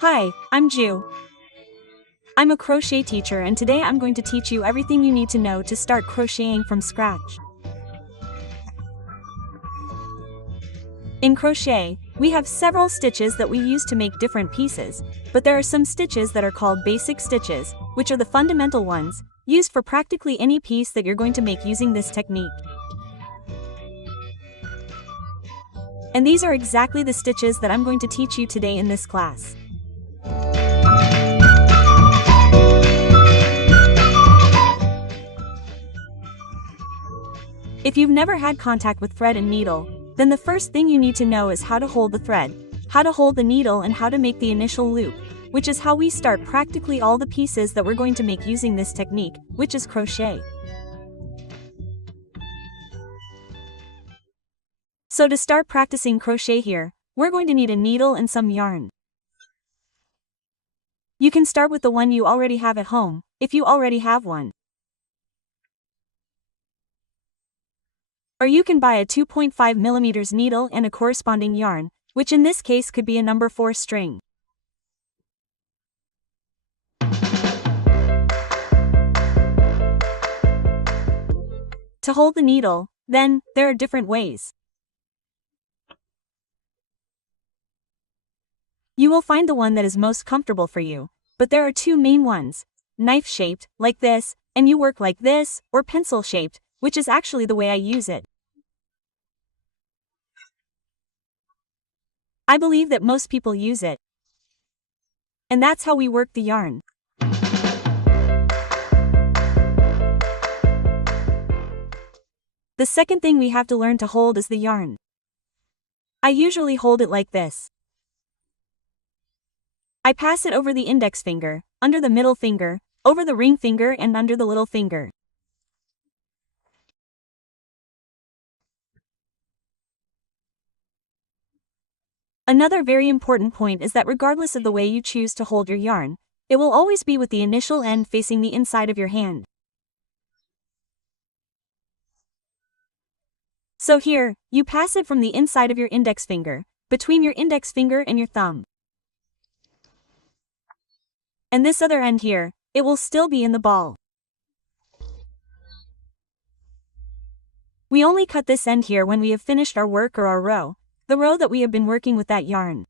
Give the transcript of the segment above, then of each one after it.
Hi, I'm Ju. I'm a crochet teacher and today I'm going to teach you everything you need to know to start crocheting from scratch. In crochet, we have several stitches that we use to make different pieces, but there are some stitches that are called basic stitches, which are the fundamental ones, used for practically any piece that you're going to make using this technique. And these are exactly the stitches that I'm going to teach you today in this class. If you've never had contact with thread and needle, then the first thing you need to know is how to hold the thread, how to hold the needle and how to make the initial loop, which is how we start practically all the pieces that we're going to make using this technique, which is crochet. So to start practicing crochet here, we're going to need a needle and some yarn. You can start with the one you already have at home, if you already have one. Or you can buy a 2.5mm needle and a corresponding yarn, which in this case could be a number 4 string. To hold the needle, then, there are different ways. You will find the one that is most comfortable for you, but there are two main ones: knife-shaped, like this, and you work like this, or pencil-shaped, which is actually the way I use it. I believe that most people use it. And that's how we work the yarn. The second thing we have to learn to hold is the yarn. I usually hold it like this. I pass it over the index finger, under the middle finger, over the ring finger and under the little finger. Another very important point is that regardless of the way you choose to hold your yarn, it will always be with the initial end facing the inside of your hand. So here, you pass it from the inside of your index finger, between your index finger and your thumb. And this other end here, it will still be in the ball. We only cut this end here when we have finished our work or our row, the row that we have been working with that yarn.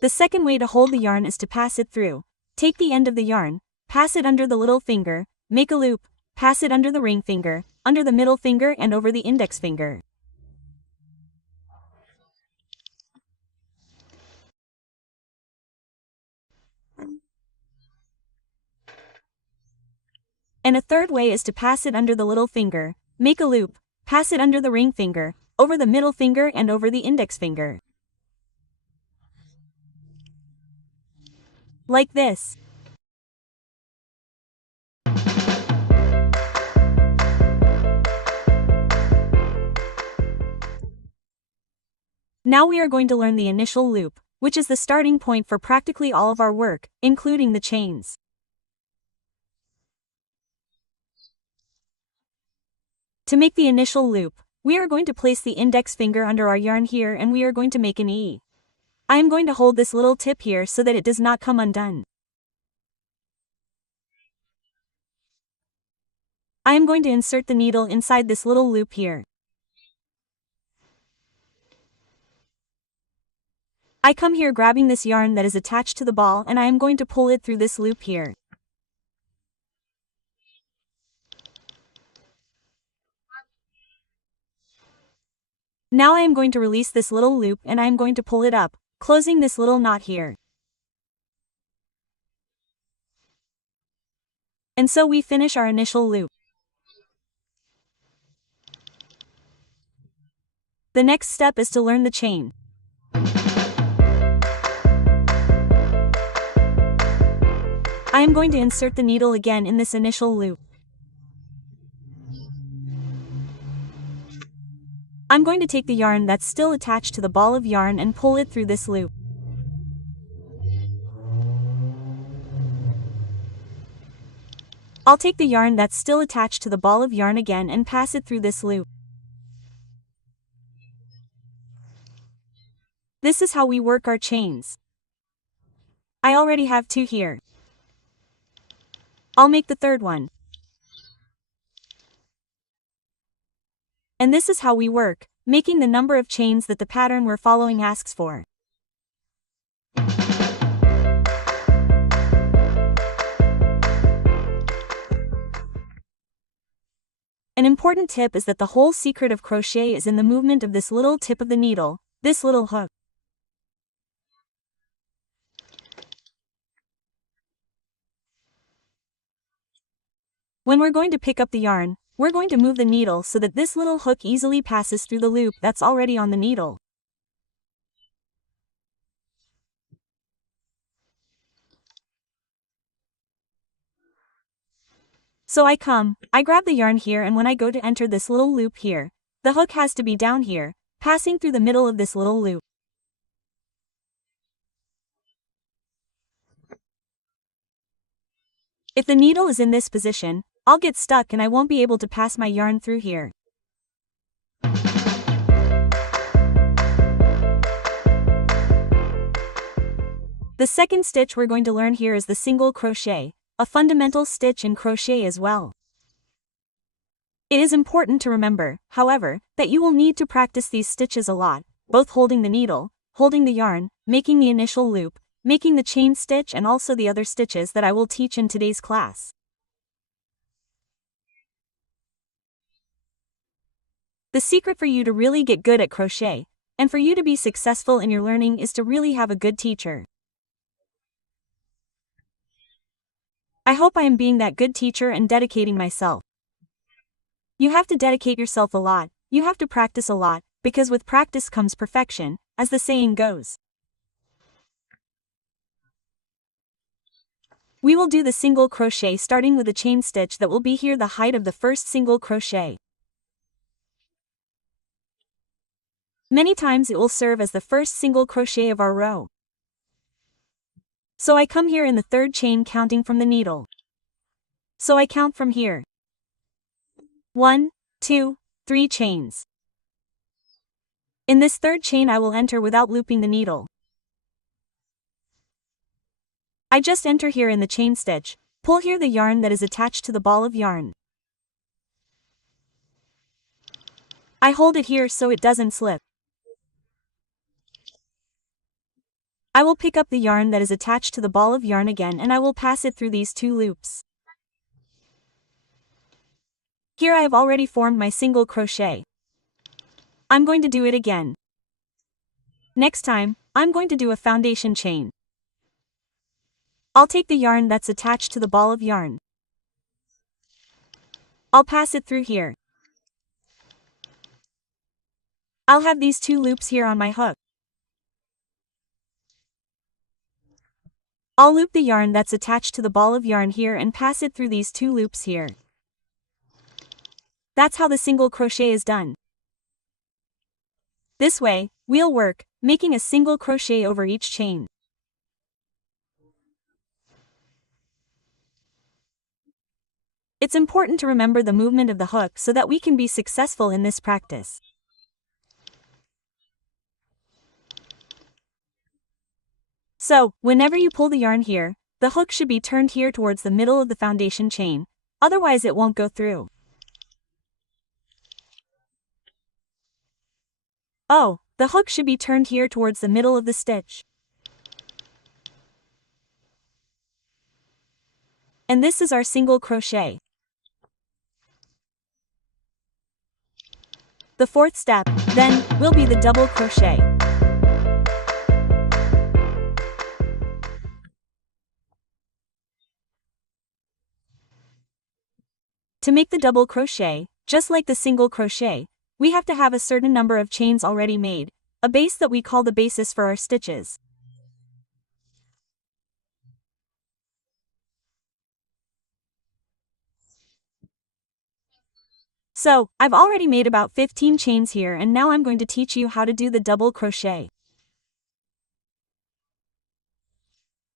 The second way to hold the yarn is to pass it through. Take the end of the yarn, pass it under the little finger, make a loop, pass it under the ring finger, under the middle finger and over the index finger. And a third way is to pass it under the little finger, make a loop, pass it under the ring finger, over the middle finger and over the index finger. Like this. Now we are going to learn the initial loop, which is the starting point for practically all of our work, including the chains. To make the initial loop, we are going to place the index finger under our yarn here and we are going to make an E. I am going to hold this little tip here so that it does not come undone. I am going to insert the needle inside this little loop here. I come here grabbing this yarn that is attached to the ball and I am going to pull it through this loop here. Now I am going to release this little loop and I am going to pull it up, closing this little knot here. And so we finish our initial loop. The next step is to learn the chain. I am going to insert the needle again in this initial loop. I'm going to take the yarn that's still attached to the ball of yarn and pull it through this loop. I'll take the yarn that's still attached to the ball of yarn again and pass it through this loop. This is how we work our chains. I already have 2 here. I'll make the third one. And this is how we work, making the number of chains that the pattern we're following asks for. An important tip is that the whole secret of crochet is in the movement of this little tip of the needle, this little hook. When we're going to pick up the yarn, we're going to move the needle so that this little hook easily passes through the loop that's already on the needle. So I grab the yarn here, and when I go to enter this little loop here, the hook has to be down here, passing through the middle of this little loop. If the needle is in this position, I'll get stuck and I won't be able to pass my yarn through here. The second stitch we're going to learn here is the single crochet, a fundamental stitch in crochet as well. It is important to remember, however, that you will need to practice these stitches a lot, both holding the needle, holding the yarn, making the initial loop, making the chain stitch, and also the other stitches that I will teach in today's class. The secret for you to really get good at crochet, and for you to be successful in your learning, is to really have a good teacher. I hope I am being that good teacher and dedicating myself. You have to dedicate yourself a lot, you have to practice a lot, because with practice comes perfection, as the saying goes. We will do the single crochet starting with a chain stitch that will be here the height of the first single crochet. Many times it will serve as the first single crochet of our row. So I come here in the third chain counting from the needle. So I count from here. 1, 2, 3 chains. In this third chain I will enter without looping the needle. I just enter here in the chain stitch, pull here the yarn that is attached to the ball of yarn. I hold it here so it doesn't slip. I will pick up the yarn that is attached to the ball of yarn again, and I will pass it through these 2 loops. Here I have already formed my single crochet. I'm going to do it again. Next time, I'm going to do a foundation chain. I'll take the yarn that's attached to the ball of yarn. I'll pass it through here. I'll have these 2 loops here on my hook. I'll loop the yarn that's attached to the ball of yarn here and pass it through these 2 loops here. That's how the single crochet is done. This way, we'll work, making a single crochet over each chain. It's important to remember the movement of the hook so that we can be successful in this practice. So, whenever you pull the yarn here, the hook should be turned here towards the middle of the foundation chain, otherwise it won't go through. Oh, the hook should be turned here towards the middle of the stitch. And this is our single crochet. The fourth step, then, will be the double crochet. To make the double crochet, just like the single crochet, we have to have a certain number of chains already made, a base that we call the basis for our stitches. So, I've already made about 15 chains here, and now I'm going to teach you how to do the double crochet.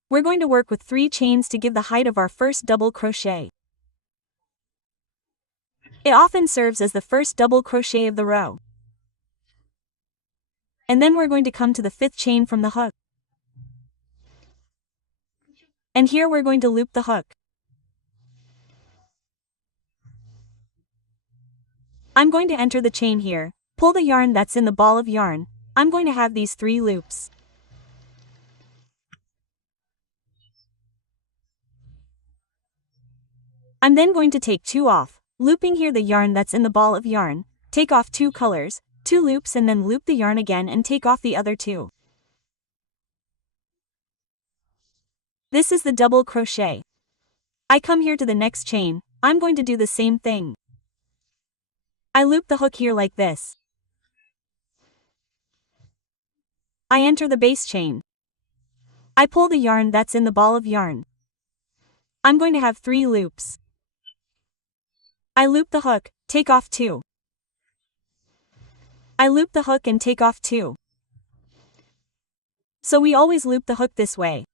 We're going to work with 3 chains to give the height of our first double crochet. It often serves as the first double crochet of the row. And then we're going to come to the 5th chain from the hook. And here we're going to loop the hook. I'm going to enter the chain here, pull the yarn that's in the ball of yarn. I'm going to have these 3 loops. I'm then going to take 2 off, looping here the yarn that's in the ball of yarn, take off 2 colors, 2 loops and then loop the yarn again and take off the other 2. This is the double crochet. I come here to the next chain, I'm going to do the same thing. I loop the hook here like this. I enter the base chain. I pull the yarn that's in the ball of yarn. I'm going to have 3 loops. I loop the hook, take off 2. I loop the hook and take off 2. So we always loop the hook this way.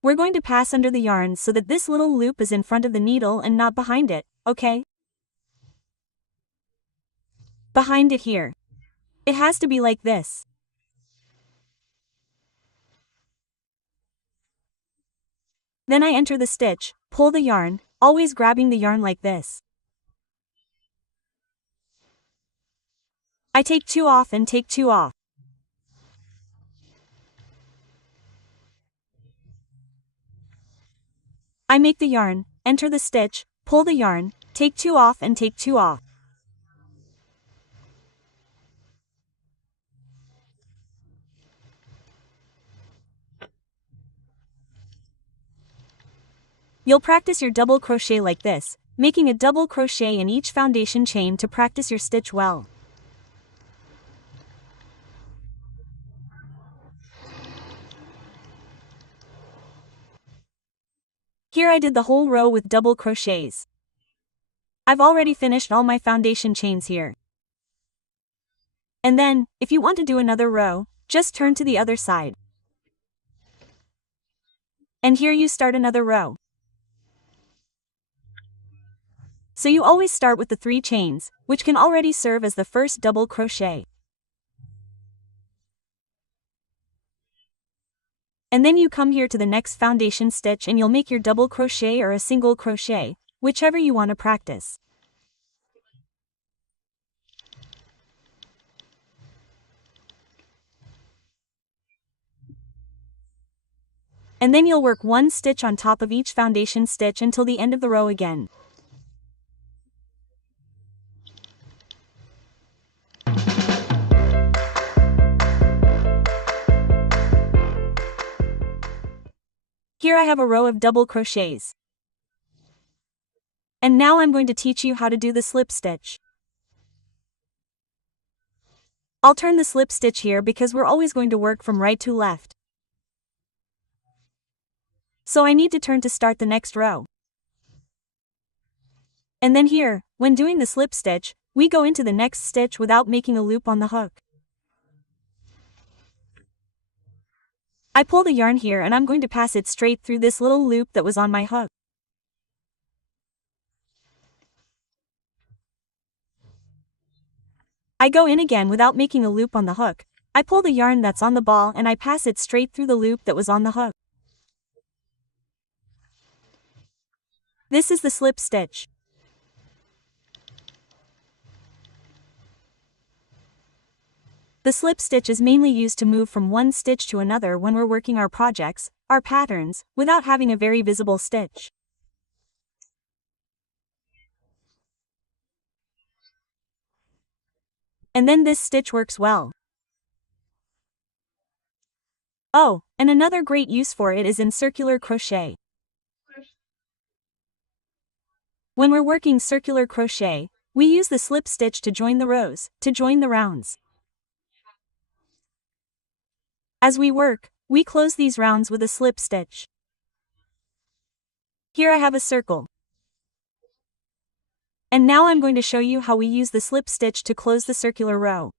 We're going to pass under the yarn so that this little loop is in front of the needle and not behind it, okay? Behind it here. It has to be like this. Then I enter the stitch, pull the yarn, always grabbing the yarn like this. I take 2 off and take 2 off. I make the yarn, enter the stitch, pull the yarn, take 2 off and take 2 off. You'll practice your double crochet like this, making a double crochet in each foundation chain to practice your stitch well. Here I did the whole row with double crochets. I've already finished all my foundation chains here. And then, if you want to do another row, just turn to the other side. And here you start another row. So you always start with the 3 chains, which can already serve as the first double crochet. And then you come here to the next foundation stitch and you'll make your double crochet or a single crochet, whichever you want to practice. And then you'll work 1 stitch on top of each foundation stitch until the end of the row again. Here I have a row of double crochets. And now I'm going to teach you how to do the slip stitch. I'll turn the slip stitch here because we're always going to work from right to left. So I need to turn to start the next row. And then here, when doing the slip stitch, we go into the next stitch without making a loop on the hook. I pull the yarn here and I'm going to pass it straight through this little loop that was on my hook. I go in again without making a loop on the hook. I pull the yarn that's on the ball and I pass it straight through the loop that was on the hook. This is the slip stitch. The slip stitch is mainly used to move from one stitch to another when we're working our projects, our patterns, without having a very visible stitch. And then this stitch works well. Oh, and another great use for it is in circular crochet. When we're working circular crochet, we use the slip stitch to join the rows, to join the rounds. As we work, we close these rounds with a slip stitch. Here I have a circle. And now I'm going to show you how we use the slip stitch to close the circular row.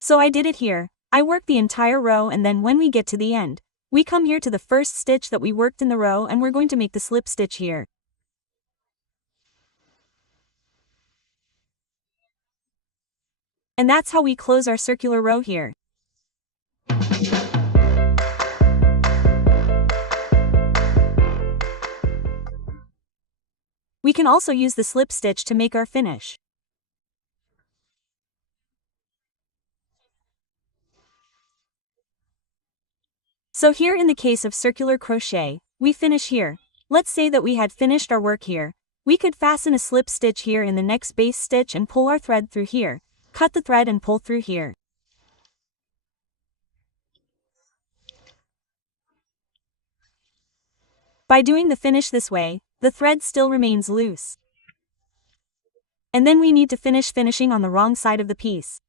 So I did it here. I work the entire row and then when we get to the end, we come here to the first stitch that we worked in the row and we're going to make the slip stitch here. And that's how we close our circular row here. We can also use the slip stitch to make our finish. So here in the case of circular crochet, we finish here. Let's say that we had finished our work here. We could fasten a slip stitch here in the next base stitch and pull our thread through here. Cut the thread and pull through here. By doing the finish this way, the thread still remains loose. And then we need to finish finishing on the wrong side of the piece.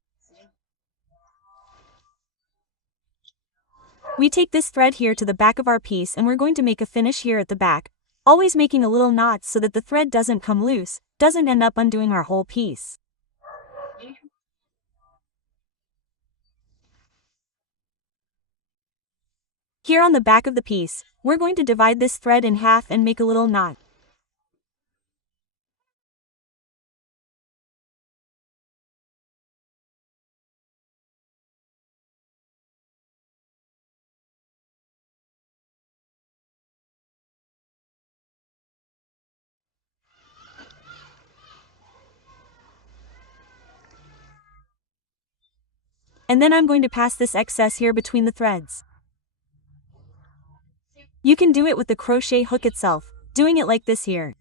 We take this thread here to the back of our piece and we're going to make a finish here at the back, always making a little knot so that the thread doesn't come loose, doesn't end up undoing our whole piece. Here on the back of the piece, we're going to divide this thread in half and make a little knot. And then I'm going to pass this excess here between the threads. You can do it with the crochet hook itself, doing it like this here.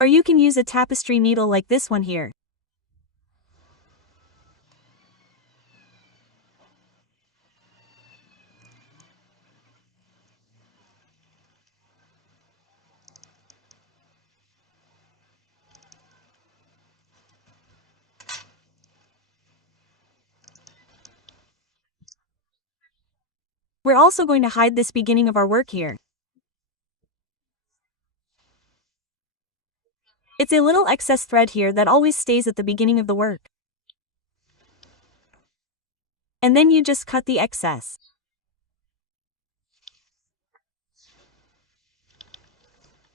Or you can use a tapestry needle like this one here. We're also going to hide this beginning of our work here. It's a little excess thread here that always stays at the beginning of the work. And then you just cut the excess.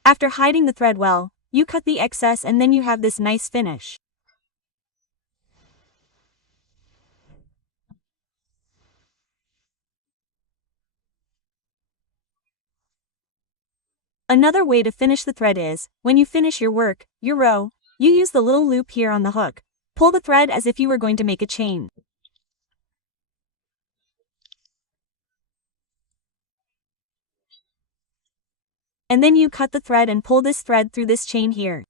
After hiding the thread well, you cut the excess and then you have this nice finish. Another way to finish the thread is, when you finish your work, your row, you use the little loop here on the hook. Pull the thread as if you were going to make a chain. And then you cut the thread and pull this thread through this chain here.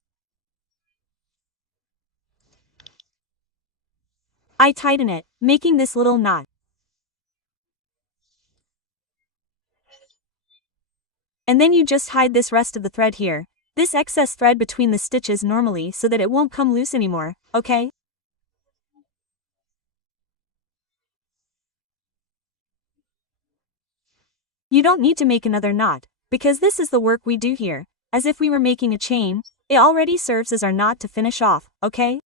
I tighten it, making this little knot. And then you just hide this rest of the thread here, this excess thread between the stitches normally so that it won't come loose anymore, okay? You don't need to make another knot, because this is the work we do here, as if we were making a chain. It already serves as our knot to finish off, okay?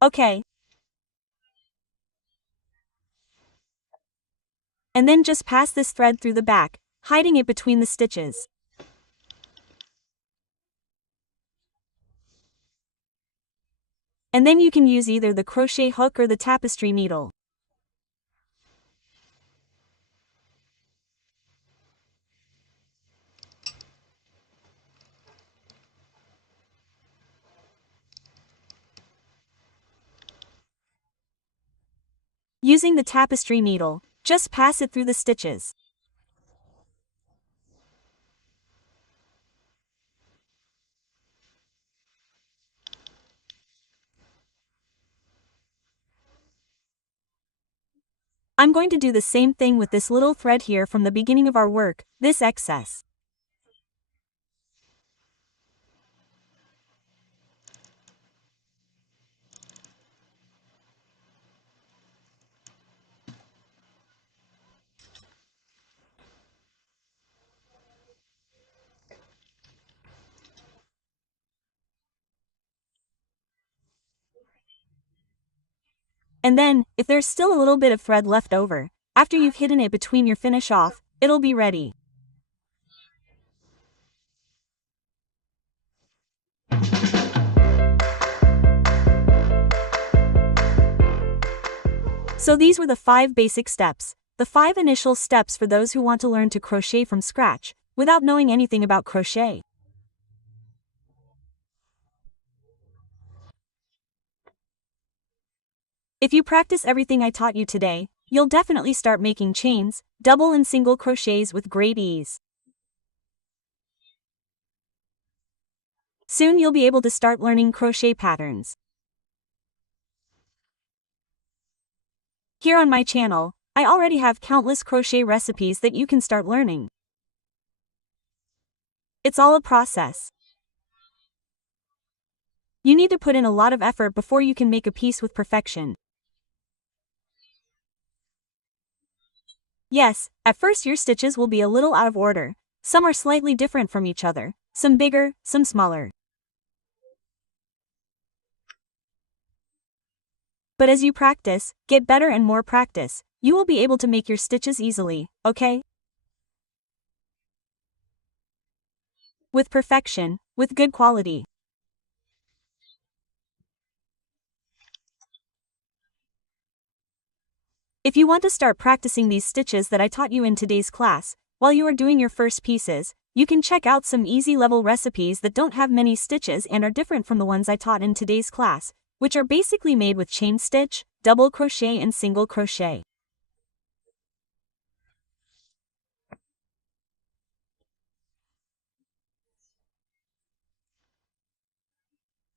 Okay. And then just pass this thread through the back, hiding it between the stitches. And then you can use either the crochet hook or the tapestry needle. Using the tapestry needle, just pass it through the stitches. I'm going to do the same thing with this little thread here from the beginning of our work, this excess. And then, if there's still a little bit of thread left over, after you've hidden it between your finish off, it'll be ready. So these were the 5 basic steps, the 5 initial steps for those who want to learn to crochet from scratch, without knowing anything about crochet. If you practice everything I taught you today, you'll definitely start making chains, double and single crochets with great ease. Soon you'll be able to start learning crochet patterns. Here on my channel, I already have countless crochet recipes that you can start learning. It's all a process. You need to put in a lot of effort before you can make a piece with perfection. Yes, at first your stitches will be a little out of order. Some are slightly different from each other, some bigger, some smaller. But as you practice, get better and more practice, you will be able to make your stitches easily, okay? With perfection, with good quality. If you want to start practicing these stitches that I taught you in today's class, while you are doing your first pieces, you can check out some easy level recipes that don't have many stitches and are different from the ones I taught in today's class, which are basically made with chain stitch, double crochet and single crochet.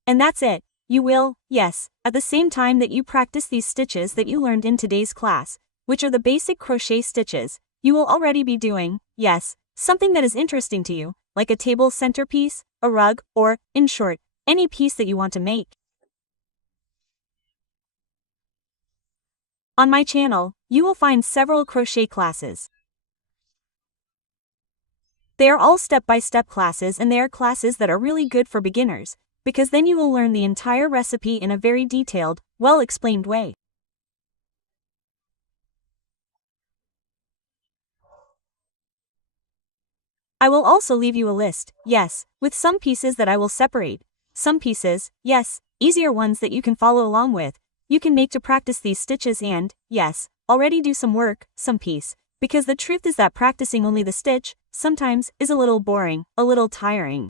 And that's it. You will, yes, at the same time that you practice these stitches that you learned in today's class, which are the basic crochet stitches, you will already be doing, yes, something that is interesting to you, like a table centerpiece, a rug, or, in short, any piece that you want to make. On my channel, you will find several crochet classes. They are all step-by-step classes, and they are classes that are really good for beginners, because then you will learn the entire recipe in a very detailed, well-explained way. I will also leave you a list, yes, with some pieces that I will separate. Some pieces, yes, easier ones that you can follow along with, you can make to practice these stitches and, yes, already do some work, some piece, because the truth is that practicing only the stitch, sometimes, is a little boring, a little tiring.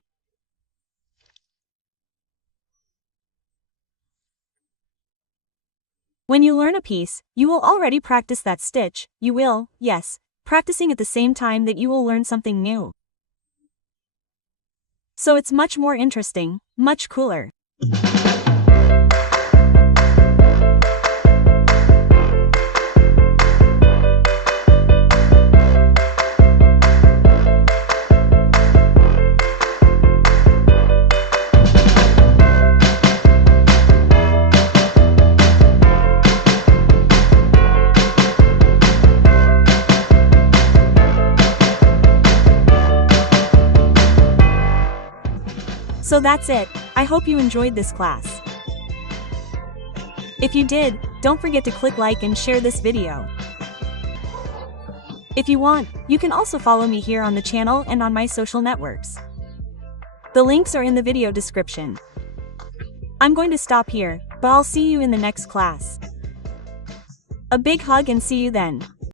When you learn a piece, you will already practice that stitch, you will, yes, practicing at the same time that you will learn something new. So it's much more interesting, much cooler. So that's it, I hope you enjoyed this class. If you did, don't forget to click like and share this video. If you want, you can also follow me here on the channel and on my social networks. The links are in the video description. I'm going to stop here, but I'll see you in the next class. A big hug and see you then.